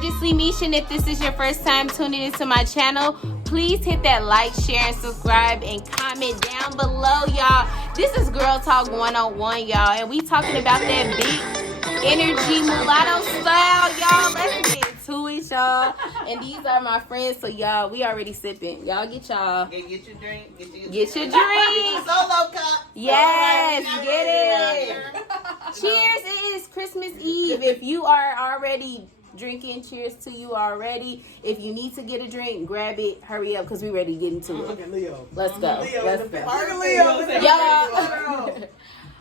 Gorgeously Misha, and if this is your first time tuning into my channel, please hit that like, share, and subscribe, and comment down below, y'all. This is Girl Talk 101, y'all, and we talking about that big energy mulatto style, y'all. Let's get into it, y'all. And these are my friends, so y'all, we already sipping. Y'all get y'all. Get your drink. Get your drink. Solo cup. Yes, get it. Cheers, it is Christmas Eve. If you are already drinking, cheers to you already. If you need to get a drink, grab it. Hurry up, because we ready to get into it. Look at Leo. Let's go. Leo Let's in the go. back. Look at Leo. Look at Y'all. Leo.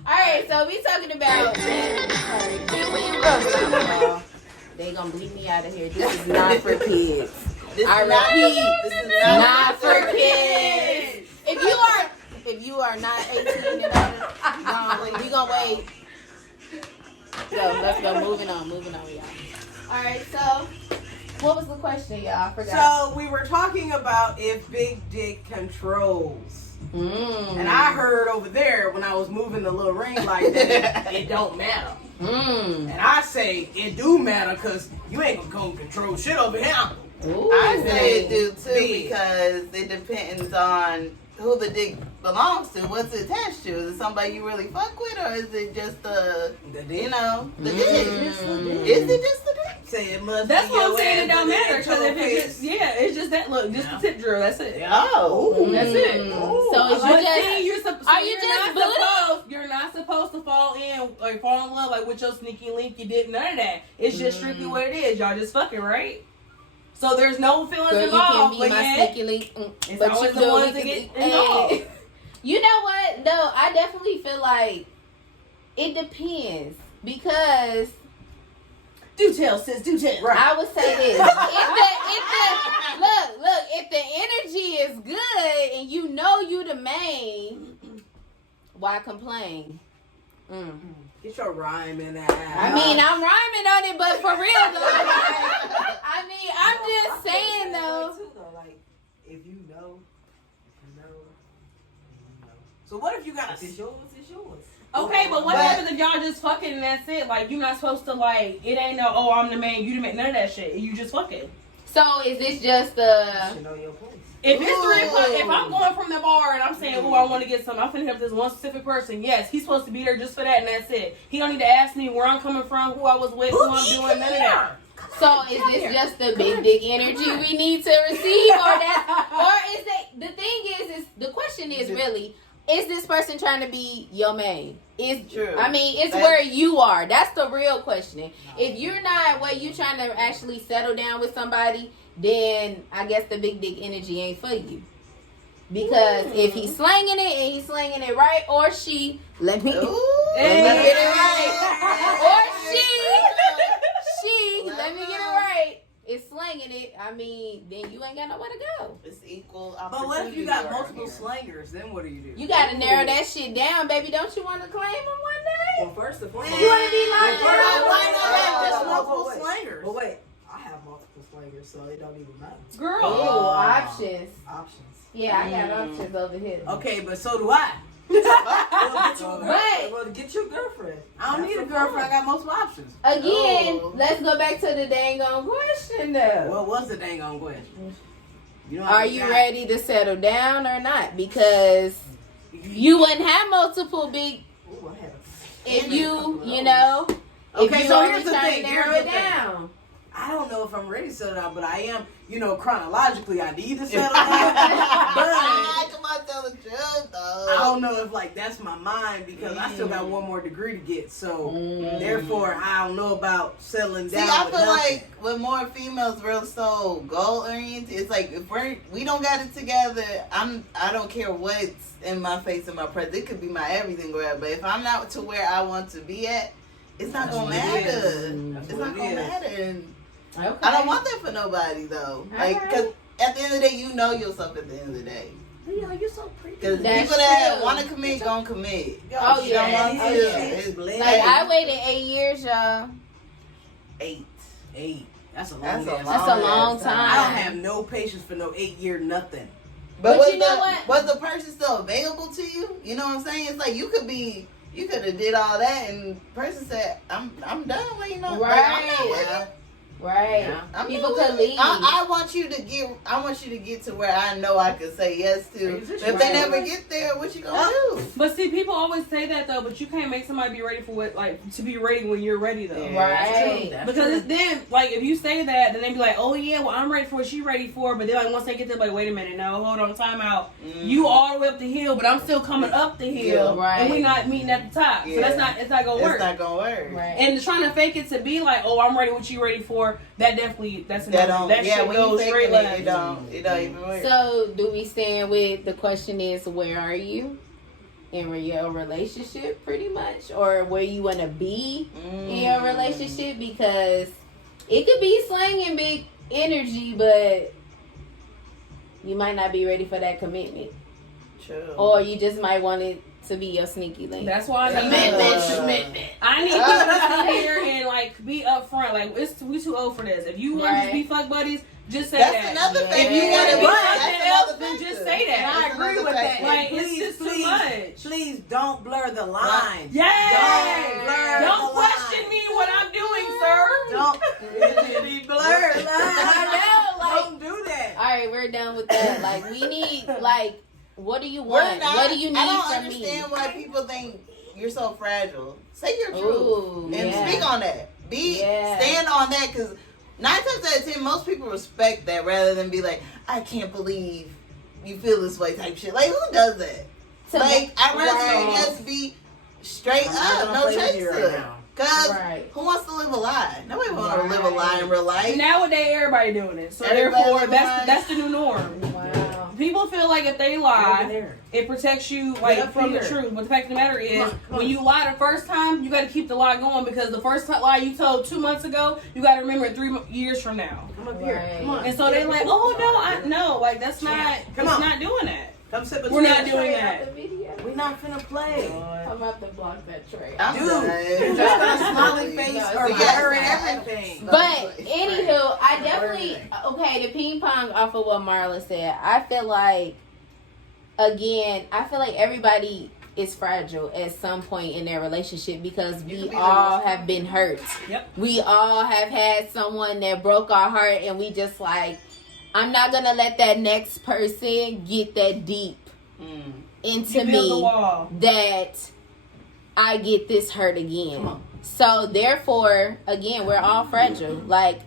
Alright, so we talking about they gonna bleep me out of here. This is not for kids. I repeat, This is not for kids. If you are not 18 and older, we gonna wait. So let's go. Moving on, y'all. All right. So, what was the question, y'all? I forgot. So we were talking about if big dick controls. Mm. And I heard over there when I was moving the little ring like that, it don't matter. Mm. And I say it do matter because you ain't gonna control shit over here. Ooh. I say it do too Big. because it depends on who the dick belongs to. What's it attached to? Is it somebody you really fuck with, or is it just the dick? Is it just the dick? Say it must That's be what I'm your saying. It ass don't with matter the because if it's just it's just that look, just the tip drill. That's it. Oh, That's it. Ooh. So is But you just? see, you're not not supposed to fall in or fall in love like with your sneaky link. You did none of that. It's just strictly what it is. Y'all just fucking right. So there's no feelings Girl, you involved. can't be But my yet, sneaky link. it's But always you the know ones we that can get be- involved. You know what? No, I definitely feel like it depends because Do tell, sis. Do tell. Right. I would say this: if the energy is good and you know you the main, why complain? Mm. Get your rhyme in that. I mean, I'm rhyming on it, but for real though, like, I mean, I'm just saying though. Like, if you know. So what if you got it's yours? It's yours. Okay, but what happens if y'all just fucking and that's it? Like, you're not supposed to, like, it ain't no, oh, I'm the man, you the man, none of that shit. You just fucking. So is this just You the? should know your place. If it's 3 o'clock, if I'm going from the bar and I'm saying, oh, I want to get something, I'm finna have this one specific person. Yes, he's supposed to be there just for that, and that's it. He don't need to ask me where I'm coming from, who I was with, who I'm doing, none of that. So is this just the big dick energy we need to receive, or is that the thing is the question is really, is this person trying to be your main? True. I mean, it's where you are. That's the real question. If you're not where you trying to actually settle down with somebody, then I guess the big dick energy ain't for you. Because if he's slanging it and he's slanging it right, or she, let me get it right, or she, let me get it right, is slanging it. I mean, then you ain't got nowhere to go. It's equal opportunity. But what if you got right multiple here. slangers? Then what do you do? You got to narrow that shit down, baby. Don't you want to claim them one day? Well, first of all, You want to be locked down? Why not have just multiple multiple slangers? But wait, I have multiple slangers, so it don't even matter. Girl. Oh, options. Options. Yeah, I got options over here. Okay, but so do I. Right. Well, get your girlfriend. I don't need a girlfriend. I got multiple options. Again, Oh. let's go back to the dang on question though. What was the dang on question? You know Are you ready to settle down or not? Because you wouldn't have multiple big Ooh, I had a- if you know. Okay, if you so only here's the trying thing, to narrow here's it the thing. down. I don't know if I'm ready to settle down, but I am, chronologically, I need to settle down. But Come on, tell the truth, though. I don't know if, that's my mind because I still got one more degree to get. So, therefore, I don't know about settling See, down. I with feel nothing. like with more females, we're so goal oriented. It's like if we don't got it together, I don't care what's in my face and my presence. It could be my everything, grab. But if I'm not to where I want to be at, it's not gonna matter. It's not gonna matter. And Okay. I don't want that for nobody though. Like, cause at the end of the day, you know yourself. At the end of the day, Leo, you're so pretty. because That's people that true. want to commit gonna commit. Oh, She yeah. don't want Oh, to. yeah. It's Like I waited 8 years, y'all. 8. That's a long That's a ass long That's a long ass time. I don't have no patience for no 8-year nothing. But was you know what? Was the person still available to you? You know what I'm saying? It's like you could have did all that, and the person said, "I'm done waiting on." Right. Like, I'm not waiting. Right. Yeah. I mean, People could leave. I want you to get to where I know I can say yes to. Is this If they right? never get there, what you gonna do? But see, people always say that though, but you can't make somebody be ready for what, like, to be ready when you're ready though. Yeah, Right. That's true. That's Because true. it's then, like, if you say that, then they be like, oh yeah, well, I'm ready for what she ready for. But then, like, once they get there, like, wait a minute, no, hold on, time out. You all the way up the hill, but I'm still coming up the hill. Yeah, right. And we not meeting at the top. So Yeah. it's not gonna work. It's not gonna work. Right. And trying to fake it to be like, oh, I'm ready, what you ready for, that's That don't. that Yeah, shit when you goes faking straight it, left. it don't even work. So, do we stand with the question is, where are you in your relationship, pretty much, or where you want to be in your relationship? Because it could be slanging big energy, but you might not be ready for that commitment, True. or you just might want it to be your sneaky link. That's why I need Commitment. I need people to sit here and like be upfront. Like we too old for this. If you want to just be fuck buddies, just say That's that. another Yeah. thing. If you want to be But something that's else, another then just factor. say that. And I That's agree another with that. factor. Like, Please, it's just too please, much. Please don't blur the line. Yay! Don't blur Don't the question line. me what I'm doing, sir. Don't be blurred. I know, like- Don't do that. All right, we're done with that. Like, we need, like, what do you We're want? not, What do you need I don't from understand me? why people think you're so fragile. Say your truth Ooh, and yeah. speak on that. Yeah. Stand on that, because 9 times out of 10, most people respect that rather than be like, I can't believe you feel this way type shit. Like, who does that? So Like, I'd rather you right. just be straight I'm not up, gonna no play with chase you right it. now. Because Right. who wants to live a lie? Nobody wants to live a lie Right. in real life. Nowadays, everybody doing it. So Everybody therefore, living lies. that's the new norm. Wow. People feel like if they Over lie, there. it protects you Get like up from the here. truth. But the fact of the matter is, Come on. when you lie the first time, you got to keep the lie going, because the first lie you told 2 months ago, you got to remember it 3 years from now. Come up here. Right. Come on. And so they like, oh no, I no, like that's not. Come it's on. not doing that. Come sit between We're not us. doing Straight that. out the video. We're not finna play. I'm about to block that tray. I'm Dude, done. you're just gonna smiley face No, or it's blur not. everything. But anywho, I definitely okay to ping pong off of what Marla said. I feel like everybody is fragile at some point in their relationship, because You we could be all the- have been hurt. Yep. We all have had someone that broke our heart, and we just like, I'm not gonna let that next person get that deep into You build the me wall. that I get this hurt Come again. on. So therefore, again, we're all fragile. Like,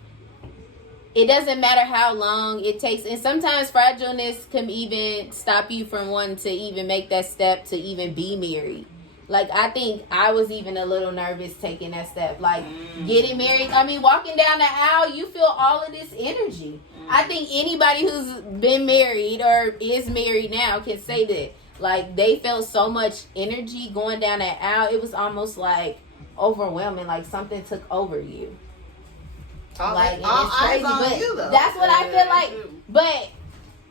it doesn't matter how long it takes, and sometimes fragileness can even stop you from wanting to even make that step to even be married. Like, I think I was even a little nervous taking that step. Like, getting married. I mean, walking down the aisle, you feel all of this energy. I think anybody who's been married or is married now can say that. Like, they felt so much energy going down that aisle. It was almost like overwhelming. Like, something took over you. Like, and all it's eyes crazy, on but you, though. that's what I feel like. But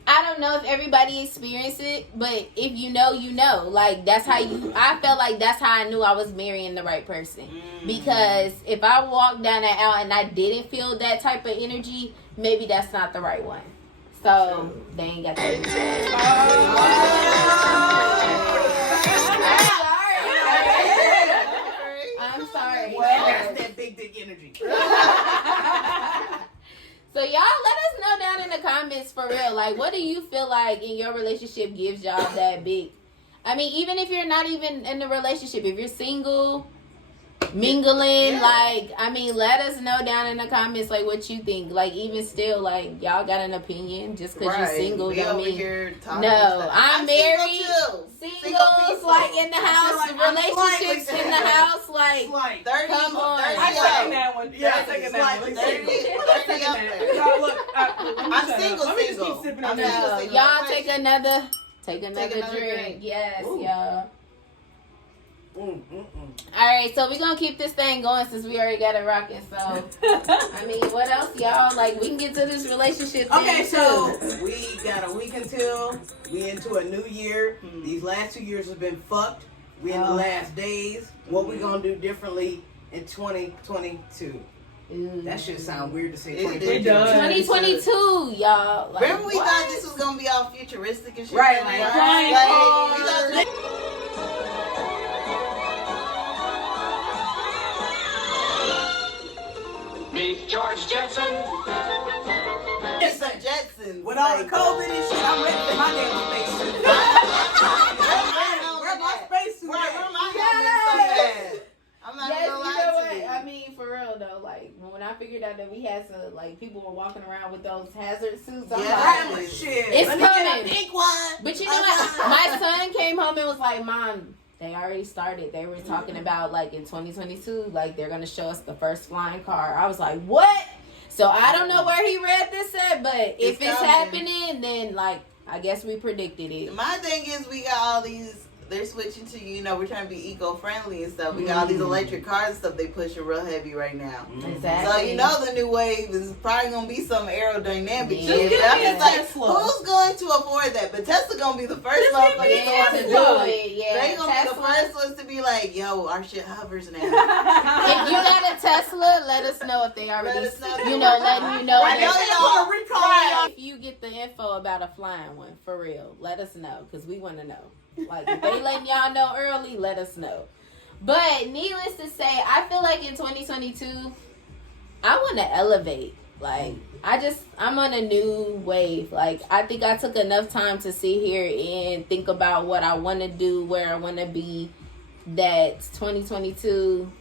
I don't know if everybody experienced it, but if you know, you know. Like, that's how you, I felt like that's how I knew I was marrying the right person. Because if I walked down that aisle and I didn't feel that type of energy, maybe that's not the right one. So, they ain't got I'm sorry. Well, that's that big dick energy. So y'all let us know down in the comments for real. Like, what do you feel like in your relationship gives y'all that big? I mean, even if you're not even in a relationship, if you're single, mingling, Yeah. like, I mean, let us know down in the comments, like, what you think. Like, even still, like, y'all got an opinion just because you're single We don't over mean. here talking No, stuff. I'm married. Single too. Singles, like, in the house, like I'm relationships slightly in the house, like, Slight. 30, Come on. 30 I up. second that one. Yeah, I second that one. 30, 30 up there. Y'all, look, I'm single, Let me just single. keep sipping I'm on no, that. single. y'all take another another drink. drink. Yes, Ooh. y'all. Mm. All right, so we're gonna keep this thing going since we already got it rocking. So, I mean, what else, y'all? Like, we can get to this relationship thing Okay, too. so we got a week until we into a new year. These last 2 years have been fucked. We in the Oh. last days. What we gonna do differently in 2022? Ooh. That should sound weird to say. It 2022. does. 2022, y'all. Like, Remember we what? thought this was gonna be all futuristic and shit? Right, like flying we cars. thought- Meet George Jetson. It's the Jetsons. With all the COVID and shit, I'm ready for my damn spacesuit. Where my spacesuit Where at? my helmet so bad? I'm not Yes, gonna you lie know to what? you. I mean, for real though, like when I figured out that we had to, like, people were walking around with those hazard suits. I'm Yeah. like, Shit. It's Let me get a coming. pink one. but you know what? My son came home and was like, "Mom, they already started. They were talking about like in 2022, like they're gonna show us the first flying car." I was like, "What?" So I don't know where he read this at, but if it's coming. happening, then like I guess we predicted it. My thing is, we got all these. They're switching to, we're trying to be eco-friendly and stuff. We got all these electric cars and stuff they pushing real heavy right now. Exactly. So the new wave is probably gonna be some aerodynamic Yeah. shit. Just But I'm give me a just like, Tesla. who's going to afford that? But Tesla gonna be the first motherfucker Yeah, to to do do it. it. Yeah, They gonna be the Tesla. first ones to be like, yo, our shit hovers now. If you got a Tesla, let us know if they already, Let us know. letting you know. I know that- y'all. Put a recall Right. on. If you get the info about a flying one, for real, let us know, because we want to know. Like, if they letting y'all know early, let us know. But needless to say, I feel like in 2022, I want to elevate. Like, I'm on a new wave. Like, I think I took enough time to sit here and think about what I want to do, where I want to be, that 2022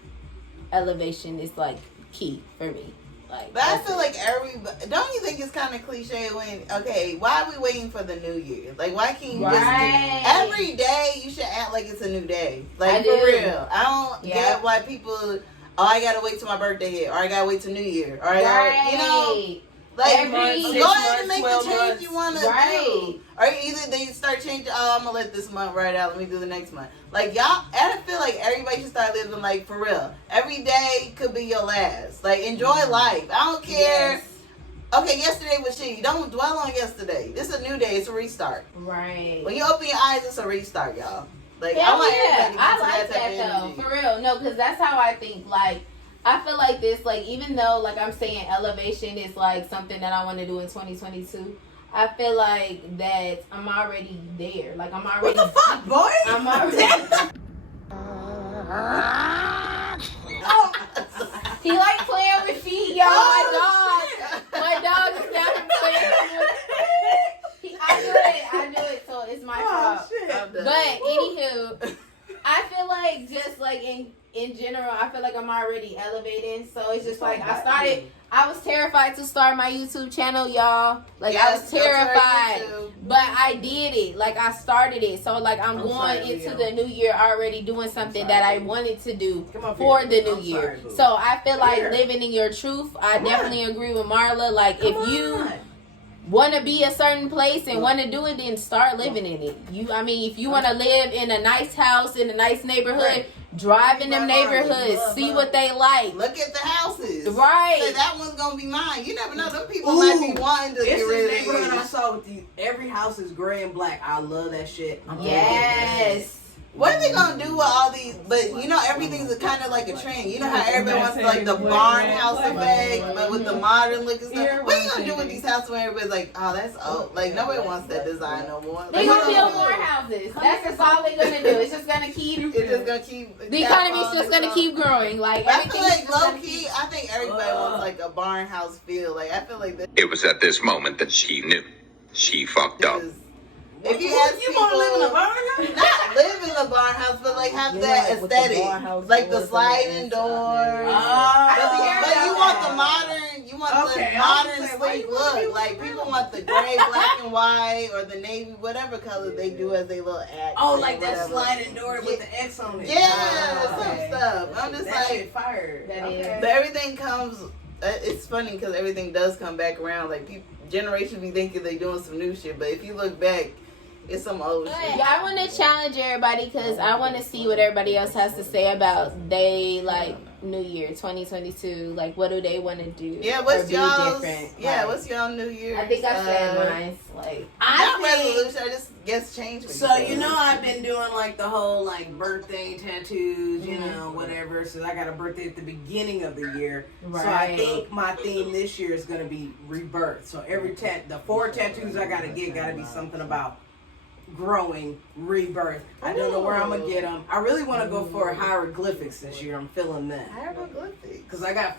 elevation is, like, key for me. Like, But I that's feel it. like don't you think it's kind of cliche when, okay, why are we waiting for the new year? Like, why can't you Right. just, every day you should act like it's a new day. Like, I for do. real. I don't Yeah. get why people, I gotta wait till my birthday hit, or I gotta wait till New Year, or I gotta, like, Every- go 6 ahead and make the 12 change months. you want to Right. do. Or either they start changing, I'm gonna let this month right out, let me do the next month. Like, y'all, I feel like everybody should start living, like, for real. Every day could be your last. Like, enjoy life. I don't care. Yes. Okay, yesterday was shitty. Don't dwell on yesterday. This is a new day. It's a restart. Right. When you open your eyes, it's a restart, y'all. Like, I Hell want yeah, everybody to get I to like that type that of though, energy. for real. No, because that's how I think. Like, I feel like this, like, even though, like, I'm saying elevation is, like, something that I want to do in 2022, I feel like that I'm already there. Like, I'm What already. the fuck, boy? I'm already. Oh. He like playing with feet, y'all. My dog is down here playing with. I do it. So it's my Oh, fault. shit. I'm done. But anywho, I feel like just like in general, I feel like I'm already elevating. So it's just like I was terrified to start my YouTube channel, y'all. Like I was Yes, go to our terrified. YouTube. But I did it. Like I started it. So like I'm going sorry, into Leo. the new year already doing something sorry, that I baby. wanted to do Come up for here. the new I'm year. sorry, boo. So I feel like here. living in your truth. I Come definitely agree with Marla. Like if you want to be a certain place and want to do it, then start living in it. If you want to live in a nice house in a nice neighborhood, Right. drive in them Right, right. neighborhoods, Love, see love. what they like. Look at the houses. Right. Say that one's gonna be mine. You never know. Them people Ooh. might be wanting to It's get this rid of neighborhood I it. saw with you. Every house is gray and black. I love that shit. I'm Yes. What are they gonna do with all these? But everything's kind of like a trend. You know how everybody wants like the barn house effect, but with the modern look and stuff. What are you gonna do with these houses when everybody's like, oh, that's old? Like nobody wants that design no more. They Like, gonna what build do? more houses. That's all they're gonna do. It's just gonna keep It's just gonna keep. the economy's just gonna keep growing. Like But I feel everything's like just low gonna key, keep- I think everybody wants like a barn house feel. Like I feel like that It was at this moment that she knew. She fucked up. is. If you ask You people, want to live in a barn house? not live in a barn house, but like have Yeah, that like with the aesthetic, barn house like the doors and sliding that doors. Oh. But you want the modern, you want Okay, the I was modern saying, why sleek you wanna be look. with Like the people real- want the gray, black and white, or the navy, whatever color they do as they little act. Oh, like that whatever. sliding door with the X on it. Yeah, Oh, some okay. stuff. I'm just that like, shit fire. That is. but everything comes. It's funny because everything does come back around. Like people, generations be thinking they doing some new shit, but if you look back, it's some old But shit. I want to challenge everybody because I want to see what everybody else has to say about they like New Year 2022. Like, what do they want to do? Yeah, or what's be y'all? different? Yeah, Like, what's y'all New Year's? I think I said mine. Like, Not I think, resolution. I just guess change. what so you said. I've been doing like the whole like birthday tattoos, Mm-hmm. whatever. So I got a birthday at the beginning of the year. So I Right. think my theme this year is gonna be rebirth. So the 4 tattoos I gotta get gotta be something about growing, rebirth. I don't know where I'm gonna get them. I really want to go for hieroglyphics this year. I'm feeling that. Hieroglyphics. Because I got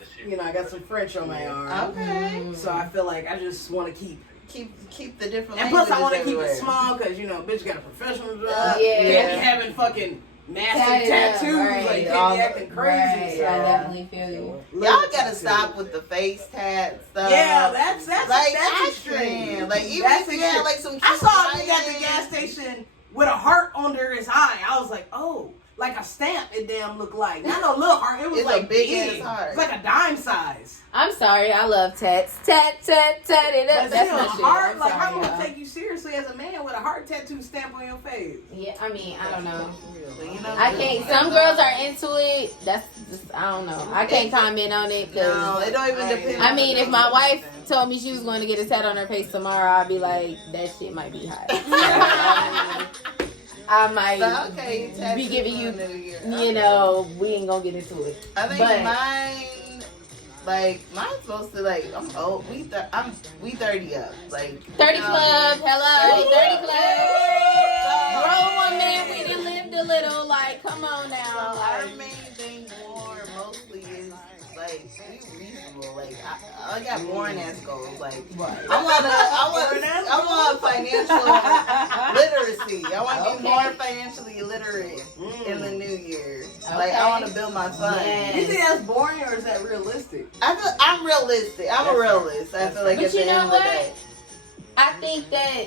some French on my arm. Okay. So I feel like I just want to Keep the different. and plus I want to keep everywhere. it small because bitch got a professional job. Yeah. Can't be having fucking massive tattoos. Right. Like can't be acting crazy. Right. So. I definitely feel you. Y'all gotta stop with the face tat stuff. Yeah, that's like that's extreme. extreme. Like even That's if you had extreme. like some. I cute saw a nigga at the writing. gas station with a heart under his eye. I was like, oh, like a stamp. It damn looked like not no little heart. It was It's like a big ass heart. It's like a dime size. I'm sorry, I love tats. Tat it up. But That's still, my a shit. heart. I'm Like sorry, I'm gonna y'all. take you seriously as a man with a heart tattoo stamp on your face. Yeah, I mean, I don't know. But you know, I can't. Some girls are into it. That's just, I don't know. I can't comment on it No, because it don't even depend. I mean, if my wife told me she was going to get a tat on her face tomorrow, I'd be like, that shit might be hot. I might So, okay, be tattoo giving for you, New Year. you know, we ain't gonna get into it. I think But- mine's supposed to like I'm old. We 30 up. Like 30 you know, Club, hello, 30 Club. Grown woman, we Right. done lived a little, like, come on now. So our Like, main thing more mostly is like we reasonable. Like I got boring ass goals. Like I want financial literacy. I want to be Okay. more financially literate in the new year. Like I want to build my fund. Yes. You think that's boring or is that realistic? I'm realistic. I'm a realist. I feel like But at you the know end of what? the day. I think that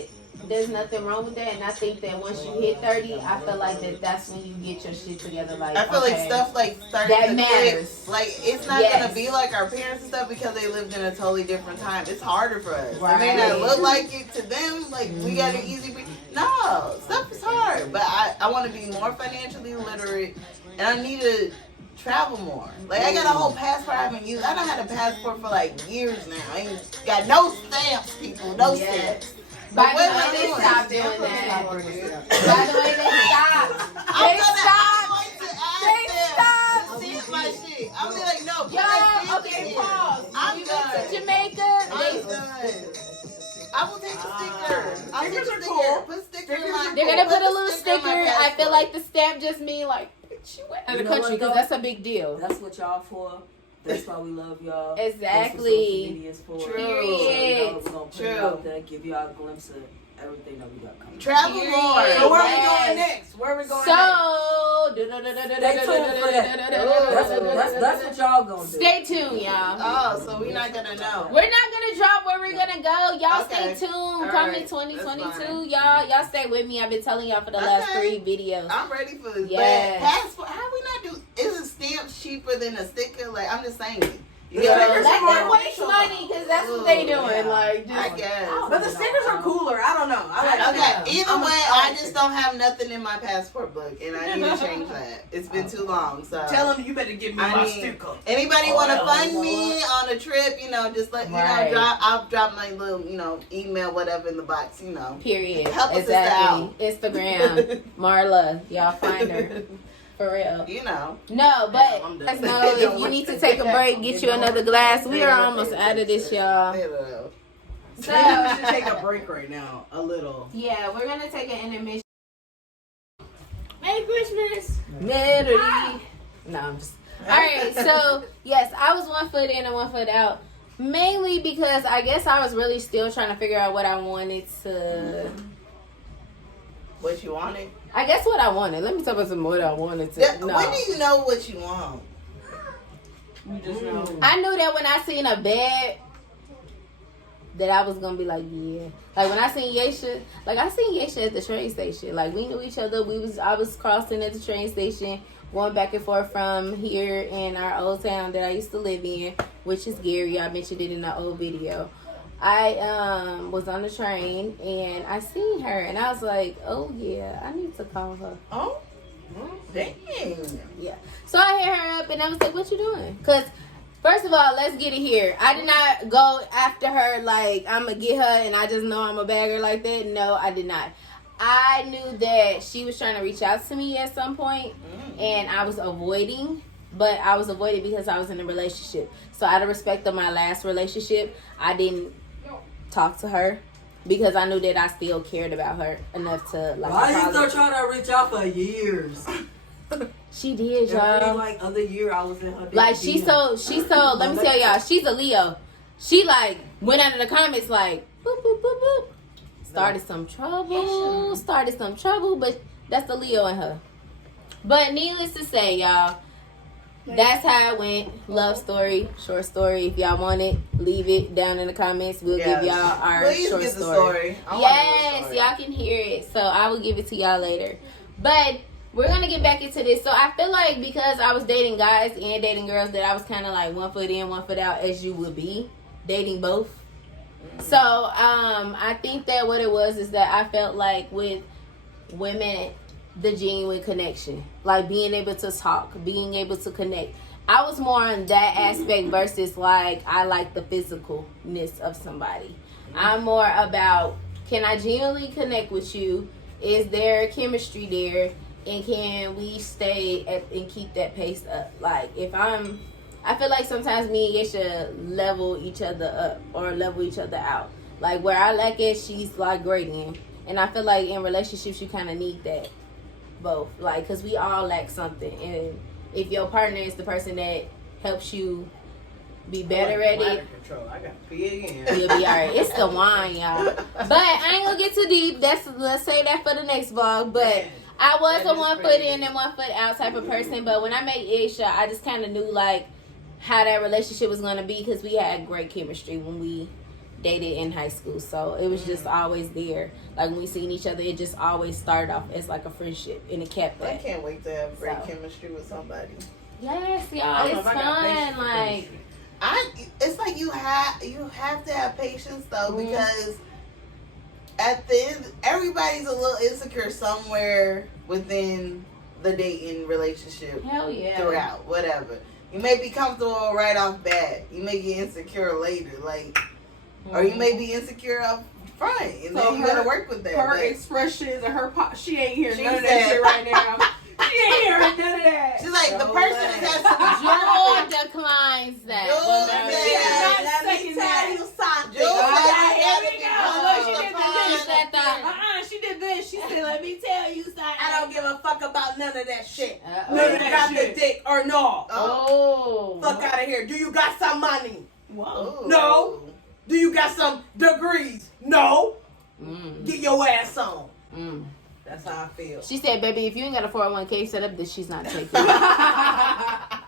there's nothing wrong with that, and I think that once you hit 30, I feel like that's when you get your shit together. Like, I feel okay, like stuff like starting that to matters. click. Like it's not Yes. gonna be like our parents and stuff because they lived in a totally different time. It's harder for us. Right. It may not look like it to them. Like we got it easy. No, stuff is hard. But I want to be more financially literate, and I need to travel more. Like I got a whole passport I haven't used. I done had a passport for like years now. I ain't got no stamps, people. No Yes. stamps. By But the what am way, I they doing? stopped doing that. By the way, they stopped. I'm They going stopped. to They ask stopped. them to stamp my shit. I'll be like, no, put my Y'all, stamp okay, in. pause. I'm We done. went to Jamaica. I'm done. I will take a sticker. I'll take a Stickers are sticker. cool. Put a sticker in my They're gonna put put a little sticker. on my I feel passport. like the stamp just mean like, bitch, you went out of the You know country what, because though? that's a big deal. That's what y'all for. That's why we love y'all. Exactly. That's what social media is for. True. So, you know, Period. we're gonna put True. it out there, give y'all a glimpse of everything that we got coming. Travel Period. more. So where Yes. we going next? Where we going next? So, That's what y'all gonna do. stay tuned, y'all. Oh, so we're not gonna know. We're not gonna drop where we're gonna go. Y'all Okay. stay tuned. All Coming right. 2022, That's fine. y'all stay with me. I've been telling y'all for the last Okay. 3 videos. I'm ready for this. Yes. But passport, how we not do? Is a stamp cheaper than a sticker? Like I'm just saying. You The gotta- stickers Let are them more waste money because that's what they doing. Yeah. Like, I just guess. But the stickers are cooler. I don't know. I like Okay, stickers. either I'm a- way, I I like just don't have nothing in my passport book, and I need to change that. It's been too long, so. Tell them you better give me I my need- sticker. Anybody Oh, want to yeah. fund me on a trip? You know, just let Right. I'll drop my little, email, whatever in the box. period. Help us Exactly. Instagram, Marla. Y'all find her. For real. No, but I'm done. let's know if you need to take a break, get you another glass. We are almost out of this, y'all. So, Maybe we should take a break right now. A little. yeah, we're gonna take an intermission. Merry Christmas. Literally. No, I'm just. Alright, so yes, I was 1 foot in and 1 foot out. Mainly because I guess I was really still trying to figure out what I wanted to. What you wanted? I guess what I wanted. Let me talk about some what I wanted to. No. When do you know what you want? You just know. I knew that when I seen a bed, that I was gonna be like, yeah. Like when I seen Yesha, at the train station. Like we knew each other. I was crossing at the train station, going back and forth from here in our old town that I used to live in, which is Gary. I mentioned it in the old video. I was on the train and I seen her and I was like, oh yeah, I need to call her. Oh, dang. Yeah. So I hit her up and I was like, what you doing? Because, first of all, let's get it here. I did not go after her like I'm going to get her and I just know I'm a bagger like that. No, I did not. I knew that she was trying to reach out to me at some point and I was avoiding. But I was avoiding because I was in a relationship. So out of respect of my last relationship, I didn't talk to her. because I knew that I still cared about her enough to like. Why you still apologize. trying to reach out for years? She did, Every y'all. like other year I was in her. Like she's so let me tell y'all, she's a Leo. She like went out in the comments like boop boop boop boop. Started some trouble, but that's the Leo in her. But needless to say, y'all, that's how it went. Love story, short story. If y'all want it, leave it down in the comments. We'll give y'all our Please short get the story. I want Yes, the story. y'all can hear it. So I will give it to y'all later. But we're gonna get back into this. So I feel like because I was dating guys and dating girls, that I was kind of like one foot in, one foot out, as you would be dating both. So I think that what it was is that I felt like with women, the genuine connection, like being able to talk, being able to connect. I was more on that aspect versus like I like the physicalness of somebody. I'm more about, can I genuinely connect with you? Is there chemistry there? And can we stay at and keep that pace up? Like I feel like sometimes me and Yesha level each other up or level each other out. Like where I lack it, she's like great in. And I feel like in relationships, you kind of need that both. Like, because we all lack something. And if your partner is the person that helps you be better at it, Control. I got to pee again. you'll be alright. It's the wine, y'all. But I ain't gonna get too deep. Let's save that for the next vlog. But I was That a is 1 foot crazy. in and 1 foot out type of person. But when I met Isha, I just kind of knew like how that relationship was gonna be, because we had great chemistry when we dated in high school. So it was just always there. Like when we seen each other, it just always started off as like a friendship, and it kept I that. can't wait to have great So. chemistry with somebody. Yes, I y'all, don't know it's if I got patience fun. for Like. chemistry. It's like you have to have patience though, Mhm. because at the end, everybody's a little insecure somewhere within the dating relationship Hell yeah. throughout, whatever. You may be comfortable right off bat. You may get insecure later, like, or you may be insecure up front, and So then you gotta work with that. Her but expressions and her she ain't hearing She none of said- that shit right now. She ain't hearing none of that. she's like, the So person let has it. to be Jewel declines that. Jewel Well, said- She did not Let me second tell that. you something. Jules All said right, you here gotta we be go. comfortable Look, she did upon this. She said that. She did this. She said, "Let me tell you something. I don't give a fuck about none of that shit. Uh-oh. Do you that got shit. the dick or no? Oh. Fuck out of here. Do you got some money? Whoa. Ooh. No. Do you got some degrees? No. Mm. Get your ass on. Mm. That's how I feel." She said, baby, if you ain't got a 401k set up, then she's not taking it.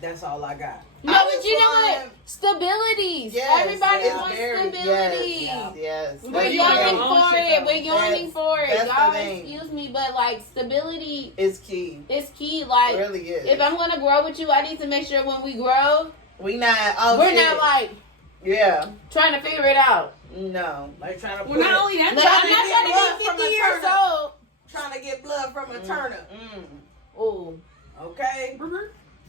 That's all I got. No, I but just you know want- what? Stabilities. Yes, Everybody it's wants very- stability. Yes. We're But you yearning got your own for shit, it. though. We're yearning for it. that's the Y'all, thing. excuse me, but like stability It's key. is key. It Like, really is. if I'm gonna grow with you, I need to make sure when we grow, we not. Oh, we're shit. not like Yeah. trying to figure it out. No. Like trying to Well, put not only that, Like, trying I'm to not get trying to blood be from 50 a years turnip. old. Trying to get blood from a turnip. Ooh, okay.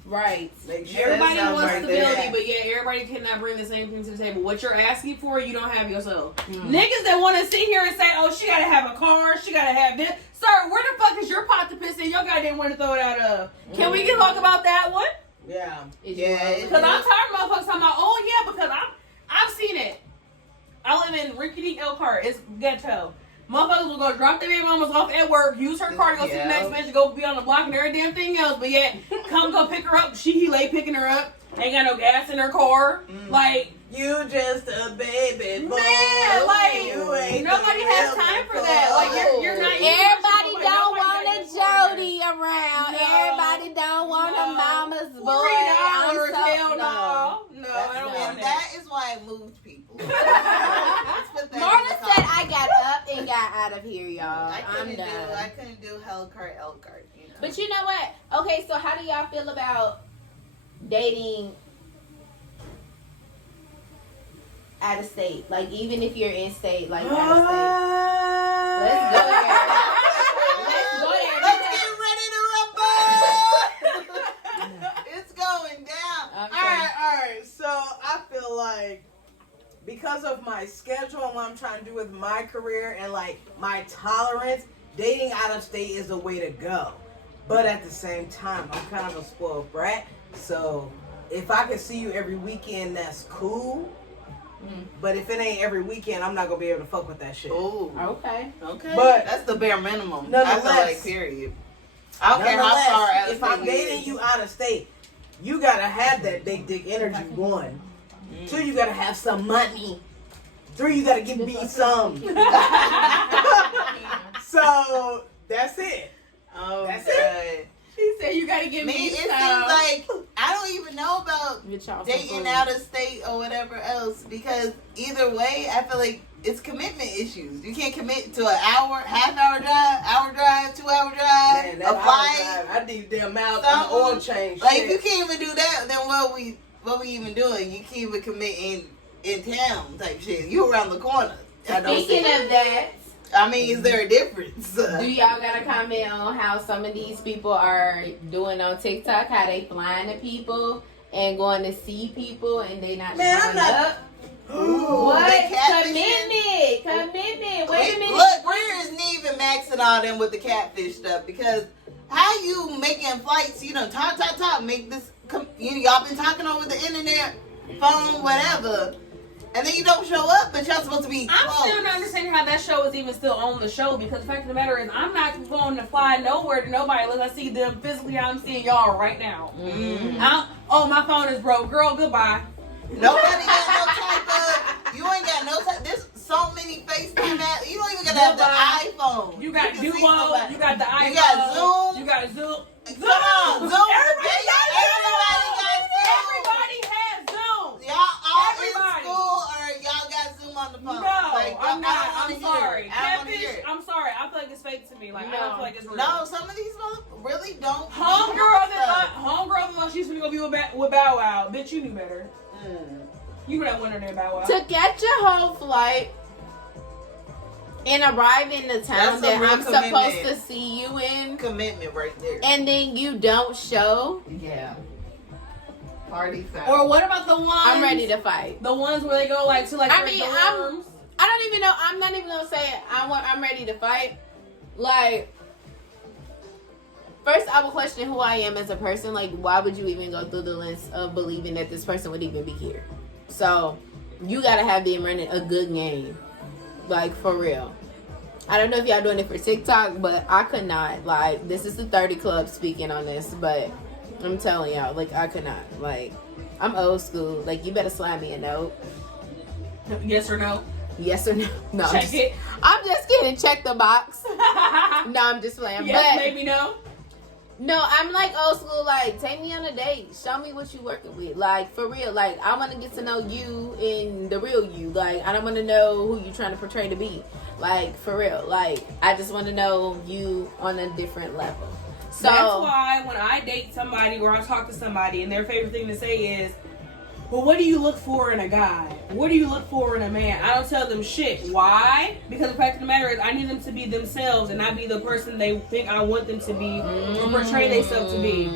right. Make sure everybody That sounds wants right stability, there. but yeah, everybody cannot bring the same thing to the table. What you're asking for, you don't have yourself. Mm. Niggas that want to sit here and say, "Oh, she gotta have a car, she gotta have this." Sir, where the fuck is your pot to piss in? Your goddamn want to throw it out of? Can we talk about that one? Yeah. Because I'm tired of motherfuckers talking about, "Oh yeah," because I've seen it. I live in Rickety Elkhart. It's ghetto. Motherfuckers will go drop their baby mamas off at work, use her car to go see the next bitch, and go be on the block and every damn thing else. But yet, come go pick her up. He late picking her up. Ain't got no gas in her car. Like, You just a baby boy. man, like You ain't nobody the has real time for boy. that. Like you're not. Everybody Nobody don't got want a your corner. Jody around. No. Everybody don't want a No. mama's boy. $3, hell I'm no. No, That's- I don't and want that. that is why I moved people. Let's put that in Marta the said comments. I got up and got out of here, y'all. I I'm done. couldn't do Elkhart, you know. But you know what? Okay, so how do y'all feel about dating out of state? Like, even if you're in state, like out of state. Let's go there. Let's go there. Let's get ready to rumble. It's going down. Okay. Alright, so I feel like because of my schedule and what I'm trying to do with my career and like my tolerance, dating out of state is the way to go. But at the same time, I'm kind of a spoiled brat. So if I can see you every weekend, that's cool. But if it ain't every weekend, I'm not gonna be able to fuck with that shit. Ooh. Okay. Okay. But that's the bare minimum. I nonetheless- feel like, period. I don't care how Nonetheless, far out of if I'm state dating is. you out of state, you gotta have that big dick energy. 1, 2, you gotta have some money. 3, you gotta give me some. So that's it. Oh, That's God. She said you gotta give Me, me it some. seems like I don't even know about Get y'all some dating food. out of state or whatever else, because either way, I feel like it's commitment issues. You can't commit to an hour, half-hour drive, 2-hour drive, Man, a that flight. I need them out Something. the oil change. Like, shit. if you can't even do that, then what we even doing? You can't even commit in town type shit. You around the corner. I don't Speaking see. of that, I mean, is there a difference? do y'all got a comment on how some of these people are doing on TikTok? How they flying to people and going to see people and they not Man, I'm showing not- up? Ooh, What? they catfishing? Commitment. Wait a minute. Look, where is Neve and Max and all them with the catfish stuff? Because how you making flights? You know, talk, make this. Y'all been talking over the internet, phone, whatever, and then you don't show up, but y'all supposed to be. I'm close. still not understanding how that show is even still on the show, because the fact of the matter is I'm not going to fly nowhere to nobody unless I see them physically. I'm seeing y'all right now. Oh, my phone is broke. Girl, goodbye. Nobody got no type of. You ain't got no type. There's so many FaceTime apps. You don't even gotta have the iPhone. You got can see Duo, somebody. you got the iPhone, You got Zoom. you got Zoom. Come on, Zoom. Everybody got Zoom. Everybody Everybody has Zoom. Y'all all Everybody. in school or y'all got Zoom on the phone? No, Like, I'm I not. don't I'm wanna hear sorry. it. I don't wanna hear Catfish, it. I'm sorry. I feel like it's fake to me. Like, I don't feel like it's real. No, some of these motherfuckers really don't. Homegirl that thought she was gonna go be with Bow Wow. Bitch, you knew better. You were that winner there, Bow Wow. To get your whole flight and arrive in the town That's a that real I'm supposed commitment. to see you in, Commitment right there. and then you don't show, Yeah. Party foul. Or what about the ones? I'm ready to fight. The ones where they go like to like I their mean, dorms. I don't even know. I'm not even gonna say I'm ready to fight. Like, first I will question who I am as a person. Like, why would you even go through the lens of believing that this person would even be here? So you gotta have them running a good game, like for real. I don't know if y'all doing it for TikTok, but I could not. Like, this is the 30 Club speaking on this, but I'm telling y'all, like, I could not. Like, I'm old school. Like, you better slide me a note. Yes or no? Yes or no? No. Check it. I'm just kidding. Check the box. No, I'm just playing. Yes, but maybe no. no, I'm like old school. Like, take me on a date. Show me what you working with. Like, for real. Like, I want to get to know you and the real you. Like, I don't want to know who you trying to portray to be. Like, for real. Like, I just want to know you on a different level. So That's why when I date somebody or I talk to somebody and their favorite thing to say is, well, what do you look for in a guy? What do you look for in a man? I don't tell them shit. Why? Because the fact of the matter is I need them to be themselves and not be the person they think I want them to be or portray themselves to be.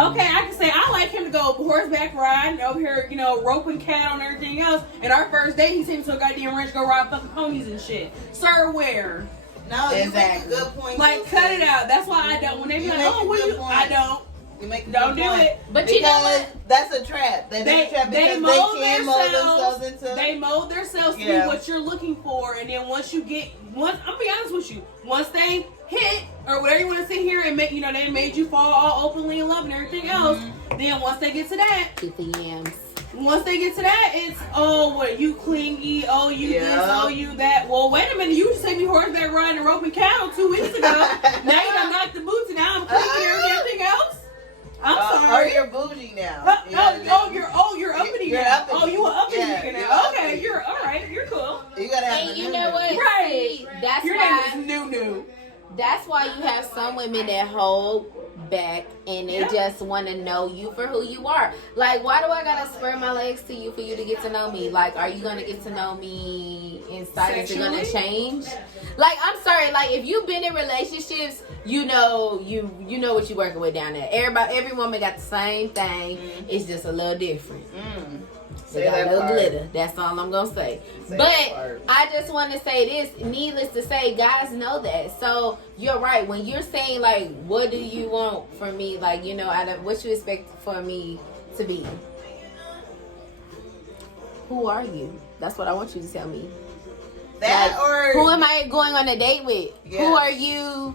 Okay, I can say I like him to go horseback riding over here, you know, roping cattle and everything else. And our first date, he sent me to a goddamn ranch to go ride fucking ponies and shit. Sir, where? No, you make a Exactly. good point. Like, cut it out. That's why I don't. When they be You like, make oh, a what good you? point. I don't. You make a Don't good do point. it. but Because you know what? that's a trap. That's a trap They because mold they can mold themselves. themselves into. They mold themselves to be Yeah. what you're looking for, and then once you get, I'm be honest with you, once they hit or whatever you want to sit here and make, you know, they made you fall all openly in love and everything else. Then once they get to that, Get the yams. once they get to that, it's what you clingy, oh you this, Yeah. oh you that. Well, wait a minute, you just take me horseback riding and roping cattle 2 weeks ago. Now you done knocked the boots and now I'm clingy and everything else. I'm Or sorry. you're bougie now. You know what I mean? You're uppity You're now. uppity. Oh, you an uppity Yeah, nigga you're now. uppity. Okay, you're all right. You're cool. You gotta have And the you new know new. what? Right. See, that's Your why. name is Nunu. That's why you have some women that hold back and they Yeah. just want to know you for who you are. Like, why do I gotta spread my legs to you for you to get to know me? Like, are you gonna get to know me inside? Is it gonna Sexually? change? Like, I'm sorry. Like, if you've been in relationships, you know what you're working with down there. Every woman got the same thing. It's just a little different. They Say got a that little part. glitter. That's all I'm gonna say. Say that But part. I just want to say this. Needless to say, guys know that. So you're right when you're saying like, what do you want from me? Like, you know, what you expect for me to be? Who are you? That's what I want you to tell me. That or Who am I going on a date with? Yeah. Who are you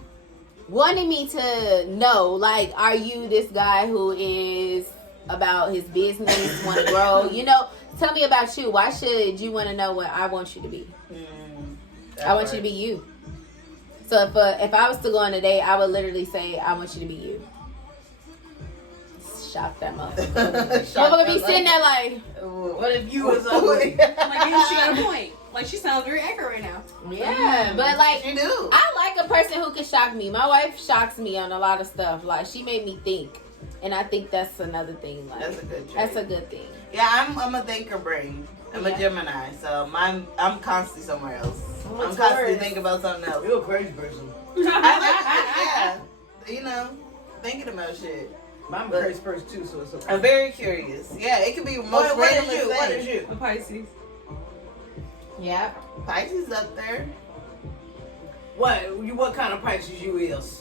wanting me to know? Like, are you this guy who is about his business, want to grow? You know, tell me about you. Why should you want to know what I want you to be? I want you to be you. So if I was to go on a date, I would literally say, I want you to be you. Shock that motherfucker. Motherfucker be sitting there like, What if you was ugly? Like, yeah, she got a point. Like, she sounds very accurate right now. yeah. But like, You do. I like a person who can shock me. My wife shocks me on a lot of stuff. Like, she made me think. And I think that's another thing. Like, That's a good trait. that's a good thing. Yeah, I'm a thinker brain. I'm a Gemini, so I'm constantly somewhere else. I'm a I'm constantly Taurus. thinking about something else. You're a crazy person. I like yeah, you know, thinking about shit. I'm a crazy person too, so it's okay. I'm very curious. Yeah, it could be most What random is you? What thing. is you? A Pisces. Yeah. Pisces up there. What kind of Pisces you is?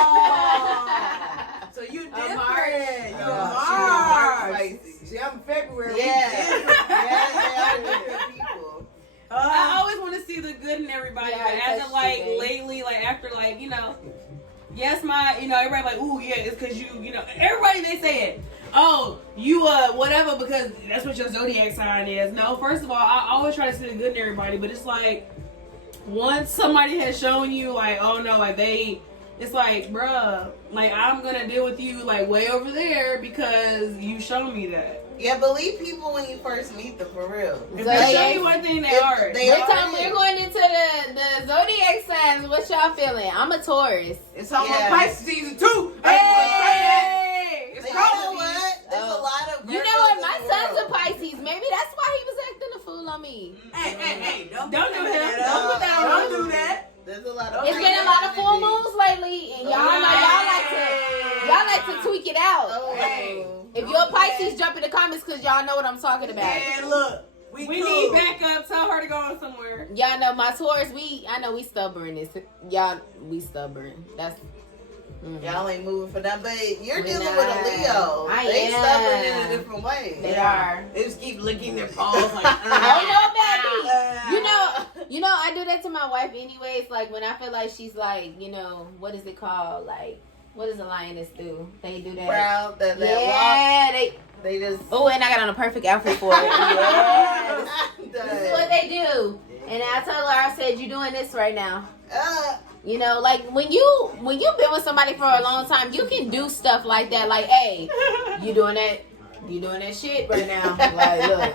Oh, so you different. Mars. You Oh, Mars. Pisces. See, I'm February. We Yeah, different. yeah, they are different people. I always want to see the good in everybody, Yeah, but after that's like true, babe. lately, like after like yes, everybody like, ooh, yeah, it's because everybody they say it. Oh, you whatever because that's what your zodiac sign is. No, first of all, I always try to see the good in everybody, but it's like once somebody has shown you like, oh no, like it's like, bruh, like I'm gonna deal with you like way over there because you show me that. Yeah, believe people when you first meet them for real. If So, they show yeah, you one thing, they if are. they Next are time it. we're going into the zodiac signs, what y'all feeling? I'm a Taurus. It's almost Yeah. Pisces season 2. Hey! It's But you crazy. know what? There's a lot of You know Virgos what? in My the son's a world. Pisces. Maybe that's why he was acting a fool on me. Hey, don't Don't do put him. that Don't up. put that on Don't him. do that. There's a lot of. It's been a lot of full moons lately, and y'all know y'all like to tweak it out. Oh. Hey. If you're a Pisces, jump in the comments because y'all know what I'm talking about. Man, look. We We cool. need backup. Tell her to go on somewhere. Y'all know my Taurus. I know we stubborn. We stubborn. That's. Y'all ain't moving for that, but you're We're dealing not. with a Leo. I They am. stubborn in a different way. They are. They just keep licking their paws like, Oh no, baby. You know, I do that to my wife anyways. Like when I feel like she's like, what is it called? Like, what does a lioness do? They do that. Proud that Yeah, they just. Oh, and I got on a perfect outfit for it. Yeah, this is what they do. And I told her, I said, "You doing this right now?" Like when you've been with somebody for a long time, you can do stuff like that. Like, hey, you doing that? You doing that shit right now? Like, look.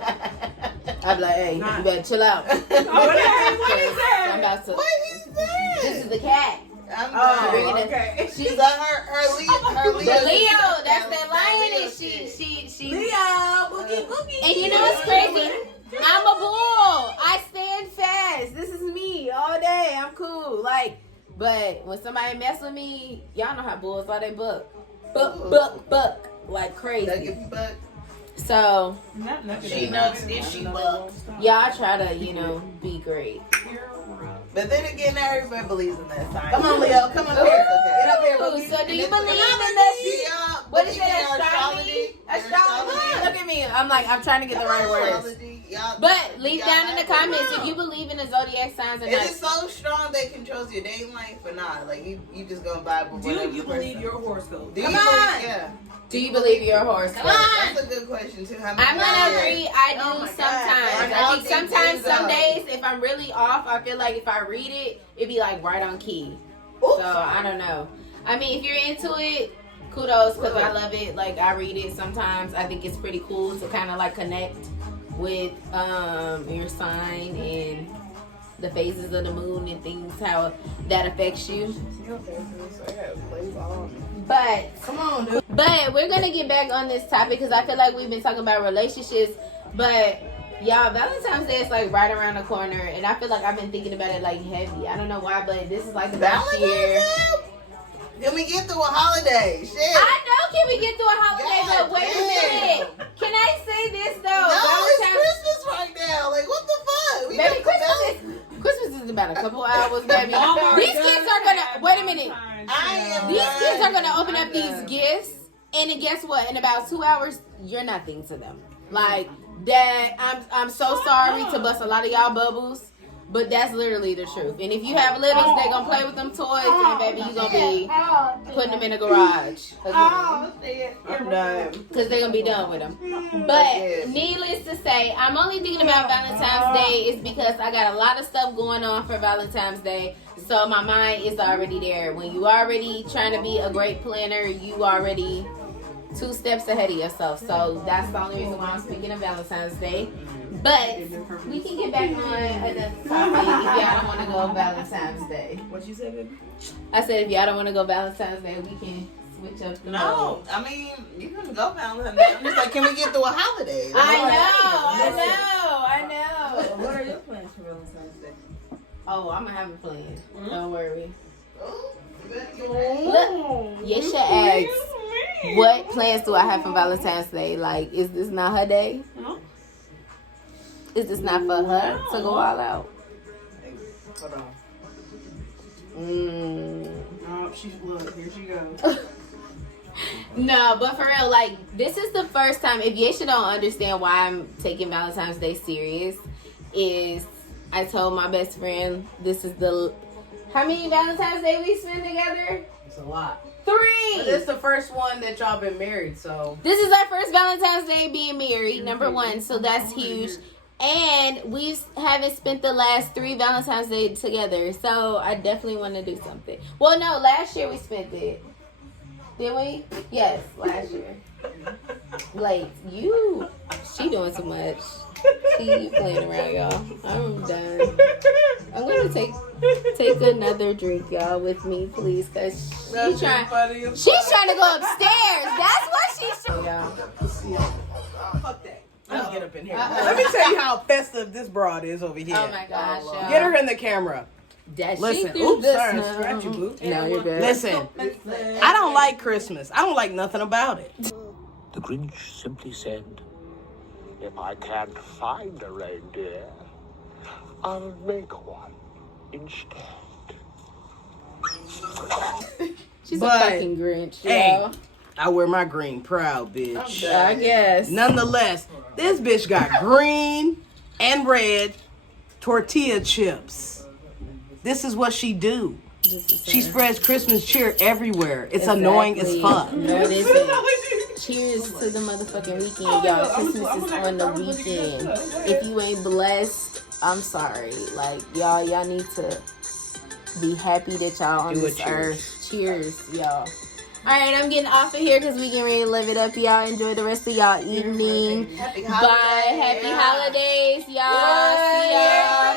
I'd be like, hey, you better chill out. What is that? I'm about to. What is this? This is the cat. I'm Bringing it- okay. She's on her Leo. The Leo, that's the lioness. She. Leo, boogie, boogie. And you know what's crazy? I'm a bull. I stand fast. This is me all day. I'm cool. Like, but when somebody mess with me, y'all know how bulls are. They buck, like crazy. Nugget buck. So She nuts if she bucks. y'all try to, be great. But then again, not everybody believes in that sign. Come on, Leo. Come on, Leo. Get up here, Ooh, boogie. so do you believe in this? this? What is it? Astrology? Astrology. Look at me. I'm trying to get the right words. But leave down in the comments if you believe in the zodiac signs or Is not. it so strong that it controls your dating life or not? Like you just gonna vibe with Do whatever you the believe person- your horoscope? Do you Come believe? on. Yeah. Do you believe you're a horoscope? That's a good question too. How many I'm gonna times? agree. I do Oh my God. sometimes. Y'all I think think sometimes, things some out. days, if I'm really off, I feel like if I read it, it'd be like right on key. Oops. So I don't know. I mean, if you're into it, kudos, because I love it. Like I read it sometimes. I think it's pretty cool to kind of like connect with your sign and the phases of the moon and things, how that affects you. But Come on, dude. But we're gonna get back on this topic because I feel like we've been talking about relationships. But y'all, Valentine's Day is like right around the corner, and I feel like I've been thinking about it like heavy. I don't know why, but this is like the last year. Can we get through a holiday? Shit. I know, can we get through a holiday? God But wait a damn. minute. Can I say this though? No, it's Valentine's, Christmas right now. Like, what the fuck? We baby, got Christmas is about a couple hours, baby. Walmart These does kids are gonna have wait a minute. Valentine's I Day. am These kids are gonna open I up these know. gifts. And then guess what? In about 2 hours, you're nothing to them. Like that. I'm so sorry to bust a lot of y'all bubbles, but that's literally the truth. And if you have little, they're gonna play with them toys, and baby, you gonna be putting them in the garage again. I'm done. Because they're gonna be done with them. But needless to say, I'm only thinking about Valentine's Day is because I got a lot of stuff going on for Valentine's Day. So my mind is already there. When you already trying to be a great planner, you already 2 steps ahead of yourself. So that's the only reason why I'm speaking of Valentine's Day. But we can get back on another topic if y'all don't want to go Valentine's Day. What you say, baby? I said if y'all don't want to go Valentine's Day, we can switch up the No, I mean, you can go Valentine's Day. I'm just like, can we get through a holiday? I know. What are your plans for Valentine's Day? Oh, I'm gonna have it planned. Don't worry. Look, Look, you should ask, what plans do I have for Valentine's Day? Like, is this not her day? No. Is this not for her to go all out? Hold on. Oh, she's look. Here she goes. No, but for real, like, this is the first time, if Yesha don't understand why I'm taking Valentine's Day serious, is I told my best friend, this is the, how many Valentine's Day we spend together? It's a lot. 3! But this is the first one that y'all been married, so. This is our first Valentine's Day being married, number 1, so that's huge. And we haven't spent the last 3 Valentine's Day together, so I definitely want to do something. Well, no, last year we spent it. Did we? Yes, last year. Like, she doing too much. She playing around, y'all. I'm done. I'm gonna take another drink, y'all, with me, please, cause she's trying to go upstairs. That's what she's trying. Y'all. Fuck that. Let's get up in here. Let me tell you how festive this broad is over here. Oh my gosh, y'all. Get her in the camera. That Listen, she through oops, the sorry, snow. scratch you, boo. No, you're good. Listen, I don't like Christmas. I don't like nothing about it. The Grinch simply said, "If I can't find a reindeer, I'll make one instead." She's But, a fucking Grinch, hey, y'all. I wear my green proud, bitch. I guess. Nonetheless, this bitch got green and red tortilla chips. This is what she do. She spreads Christmas cheer everywhere. It's annoying as fuck. No, it isn't. Cheers to the motherfucking weekend, y'all. Christmas is on the weekend. If you ain't blessed, I'm sorry. Like, y'all need to be happy that y'all on this earth. Cheers, y'all. Alright, I'm getting off of here because we can really live it up, y'all. Enjoy the rest of y'all evening. Happy Bye. Happy holidays, y'all. See y'all.